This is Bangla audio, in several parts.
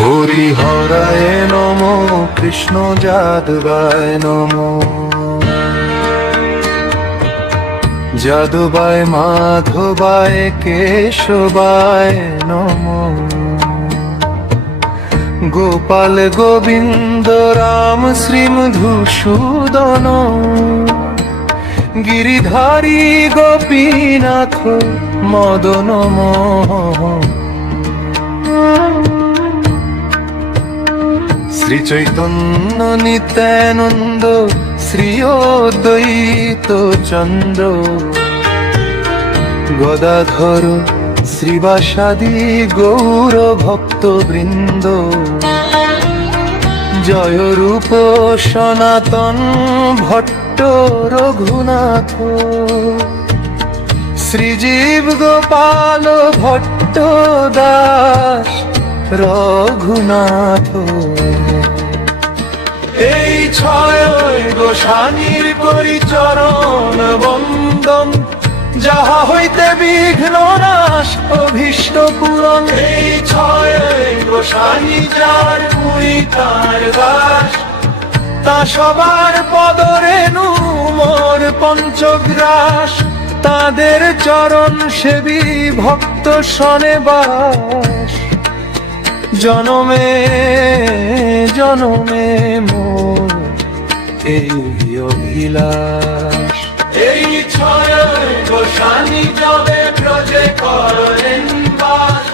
হরি হরায় নম, কৃষ্ণ যাদবায় নম। যাদবায় মাধবায় কেশবায় নম। গোপাল গোবিন্দ রাম শ্রীমধুসূদন, গিরিধারী গোপীনাথ মদন মোহন। শ্রী চৈতন্য নিত্যানন্দ, শ্রী অদ্বৈত চন্দ্র, গদাধর শ্রীবাসাদি গৌর ভক্ত বৃন্দ। জয় রূপ সনাতন ভট্ট রঘুনাথ, শ্রীজীব গোপাল ভট্ট দাস রঘুনাথ। এই ছয় গোসানির করি চরণ বন্দন, যাহা হইতে বিঘ্ন নাশ অভীষ্ট পূরণ। এই ছয় গোসানি যার মুই তার দাস, তা সবার পদরেণু মোর পঞ্চগ্রাস। তাদের চরণ সেবী ভক্ত শনে বাস, জনমে জনমে মোর এই অভিলাষ। এই ছয় গোসানি যবে ব্রজে করেন বাস,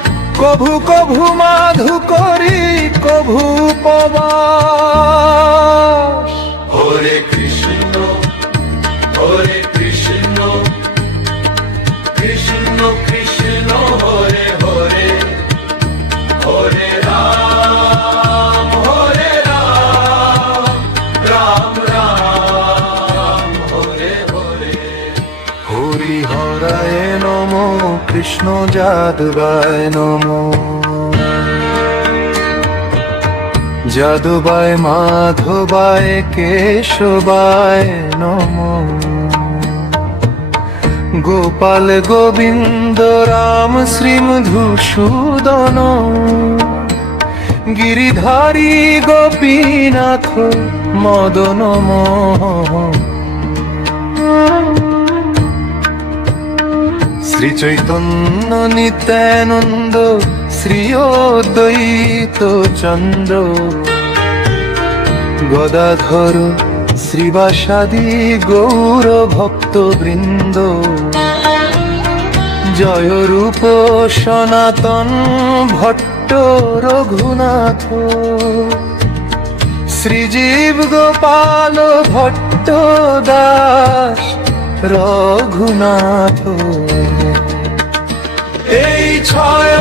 কভু কভু মাধু করি কভু উপবাস। হরে কৃষ্ণ হরে কৃষ্ণ, কৃষ্ণ কৃষ্ণ হরে হরে, হরে রাম রাম রাম হরে হরে। হরি হরায় নম, কৃষ্ণ যাদবায় নম। যাদবায় মাধবায় কেশবায় নম। গোপাল গোবিন্দ রাম শ্রীমধুসূদন, গিরিধারী গোপীনাথ মদন মোহন। শ্রী চৈতন্য নিত্যানন্দ, শ্রী অদ্বৈত চন্দ্র, গদাধর শ্রীবাসাদি গৌর ভক্ত বৃন্দ। জয় রূপ সনাতন ভট্ট রঘুনাথ, শ্রীজীব গোপাল ভট্ট দাস রঘুনাথ। এই ছয়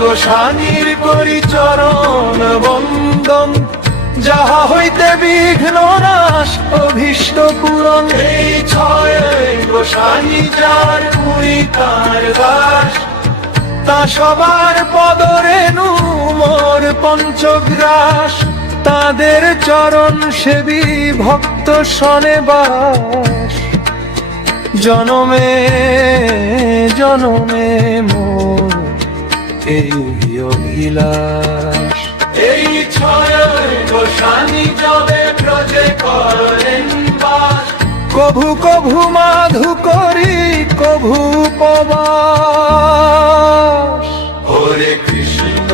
গোসানির করি চরণ বন্দন, যাহা হইতে বিঘ্ন নাশ অভীষ্ট পূরণ। এই ছয় গোসানি যার মুই তার দাস, তা সবার পদরেণু মোর পঞ্চগ্রাস। তাদের চরণ সেবী ভক্ত শনে বাস, জনমে জনমে মোর এই অভিলাষ। এই ছয় গোসানি যবে ব্রজে করেন বাস, কভু কভু মাধু করি কভু উপবাস। হরে কৃষ্ণ